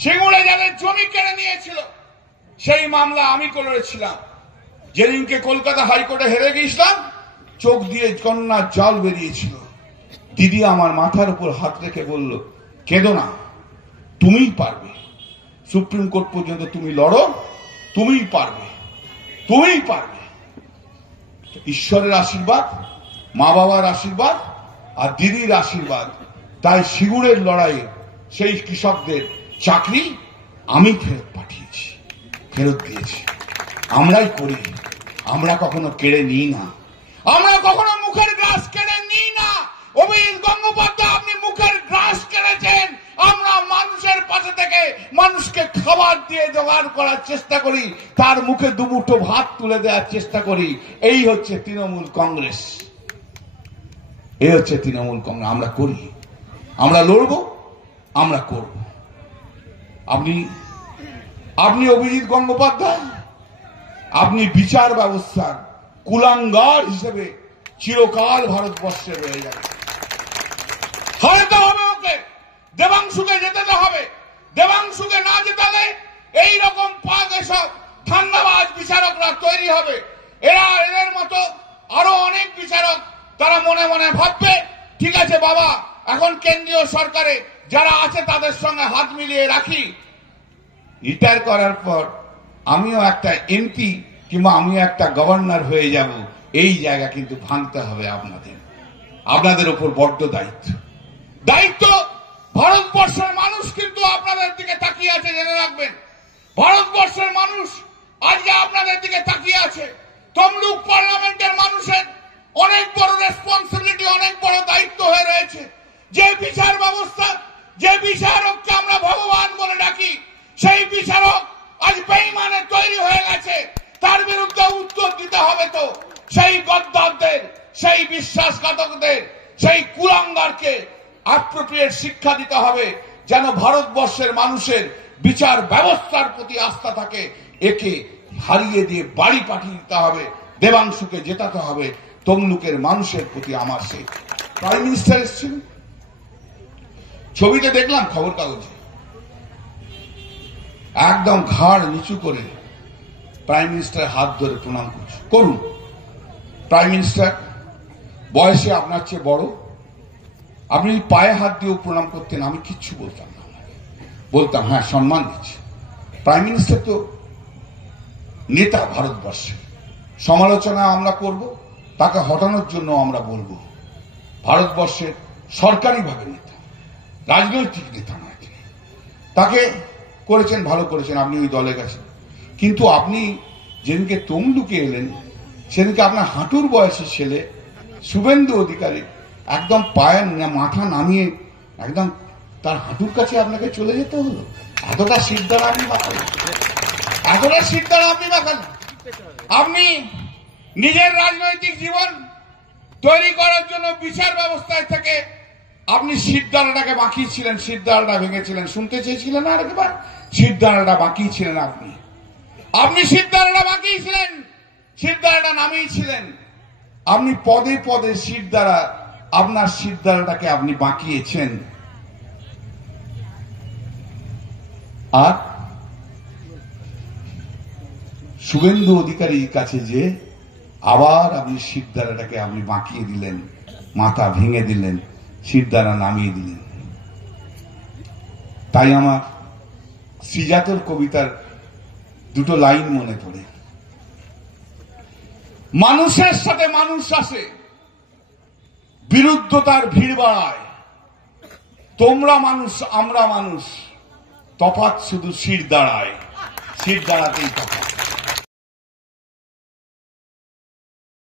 সিঙ্গুরে যাদের জমি কেড়ে নিয়েছিল সেই মামলা আমি করেছিলাম। যেদিনকে কলকাতা হাইকোর্টে হেরে গিয়েছিলাম, চোখ দিয়ে কন্যার জল বেরিয়েছিল। দিদি আমার মাথার উপর হাত রেখে বলল, কেঁদো না, তুমিই পারবে। সুপ্রিম কোর্ট পর্যন্ত তুমি লড়ো, তুমিই পারবে, তুমিই পারবে। ঈশ্বরের আশীর্বাদ, মা বাবার আশীর্বাদ আর দিদির আশীর্বাদ, তাই সিঙ্গুরের লড়াইয়ে সেই কৃষকদের চাকরি আমি ফেরত দিয়েছি। আমরাই করি, আমরা কখনো কেড়ে নিই না, আমরা কখনো মুখের গ্রাস কেড়ে নিই না। অভিজিৎ গঙ্গোপাধ্যায়, আপনি মুখের গ্রাস কেড়েছেন। আমরা মানুষের পাশে থেকে মানুষকে খাবার দিয়ে জোগাড় করার চেষ্টা করি, তার মুখে দুমুঠো ভাত তুলে দেওয়ার চেষ্টা করি। এই হচ্ছে তৃণমূল কংগ্রেস, এই হচ্ছে তৃণমূল কংগ্রেস। আমরা করি, আমরা লড়ব, আমরা করব। আপনি অভিজিৎ গঙ্গোপাধ্যায়, আপনি বিচার ব্যবস্থার কুলাঙ্গার হিসেবে চিরকাল ভারতবর্ষে রয়ে যাবে। হয়তো হবে ওকে দেবাংশুকে যেতে হবে, দেবাংশুকে না জেতালে এইরকম পাক এসব ঠান্ডাবাজ বিচারকরা তৈরি হবে। এদের মতো আরো অনেক বিচারক, তারা মনে মনে ভাববে, ঠিক আছে বাবা, এখন কেন্দ্রীয় সরকারে যারা আছে তাদের সঙ্গে হাত মিলিয়ে রাখি, রিটায়ার করার পর আমিও একটা এমপি কিংবা আমিও একটা গভর্নর হয়ে যাব। এই জায়গা কিন্তু ভাঙতে হবে আপনাদের উপর বড্ড দায়িত্ব। ভারতবর্ষের মানুষ কিন্তু আপনাদের দিকে তাকিয়ে আছে, জেনে রাখবেন। ভারতবর্ষের মানুষ আজকে আপনাদের দিকে তাকিয়ে আছে। তমলুক পার্লামেন্টের মানুষের অনেক বড় রেসপন্সিবিলিটি, অনেক বড় দায়িত্ব হয়ে রয়েছে। যে বিচার ব্যবস্থা, যে বিচারককে আমরা ভগবান বলে ডাকি, সেই বিচারক আজ বেঈমানে তৈরি হয়ে গেছে। তার বিরুদ্ধে উত্তর দিতে হবে। তো সেই গদ্দারদের, সেই বিশ্বাসঘাতকদের, সেই কুলাঙ্গারকে অ্যাপ্রোপ্রিয়েট শিক্ষা দিতে হবে, যেন ভারতবর্ষের মানুষের বিচার ব্যবস্থার প্রতি আস্থা থাকে। একে হারিয়ে দিয়ে বাড়ি পাঠিয়ে দিতে হবে, দেবাংশুকে জেতাতে হবে। তমলুকের মানুষের প্রতি আমার সেই প্রাইম মিনিস্টার এসেছিলেন, ছবিতে দেখলাম খবর কাগজে, একদম ঘাড় নিচু করে প্রাইম মিনিস্টার হাত ধরে প্রণাম করুন। প্রাইম মিনিস্টার বয়সে আপনার চেয়ে বড়, আপনি পায়ে হাত দিয়েও প্রণাম করতেন, আমি কিচ্ছু বলতাম না, বলতাম হ্যাঁ সম্মান দিচ্ছি। প্রাইম মিনিস্টার তো নেতা ভারতবর্ষের, সমালোচনা আমরা করব, তাকে হটানোর জন্য আমরা বলবো। ভারতবর্ষের সরকারিভাবে নেতা, রাজনৈতিক নেতা নয় তিনি। তাকে করেছেন, ভালো করেছেন, আপনি ওই দলে গেছেন। কিন্তু আপনি যেদিনকে তমলুকে এলেন, সেদিনকে আপনার হাঁটুর বয়সী ছেলে শুভেন্দু অধিকারী একদম পায়ের মাথা নামিয়ে একদম তার হাঁটুর কাছে আপনাকে চলে যেতে হলো। এতটা সিদ্ধার আপনি বাঁকালেন, এতটা সিদ্ধার আপনি বাঁকালেন। আপনি নিজের রাজনৈতিক জীবন তৈরি করার জন্য বিচার ব্যবস্থায় থেকে আপনি সিদ্ধারাটাকে বাঁকিয়েছিলেন, সিদ্ধারাটা ভেঙেছিলেন। শুনতে চেয়েছিলেন আর একবার, সিদ্ধারাটা বাঁকিয়েছিলেন আপনি সিদ্ধারাটা বাঁকিয়েছিলেন, সিদ্ধারাটা নামিয়েছিলেন। আপনি পদে পদে সিদ্ধারা, আপনার সিদ্ধারাটাকে আপনি বাঁকিয়েছেন। আর শুভেন্দু অধিকারীর কাছে যে আবার আপনি সিদ্ধারাটাকে আপনি বাঁকিয়ে দিলেন, মাথা ভেঙে দিলেন, সিদ্ধারা নামিয়ে দিলেন। তাই আমার শ্রীজাতর কবিতার দুটো লাইন মনে পড়ে। মানুষের সাথে মানুষ আসে, বিরুদ্ধতার ভিড় বাড়ায়। তোমরা মানুষ, আমরা মানুষ, তফাৎ শুধু শির দাঁড়ায়, শির দাঁড়াতেই তফাৎ।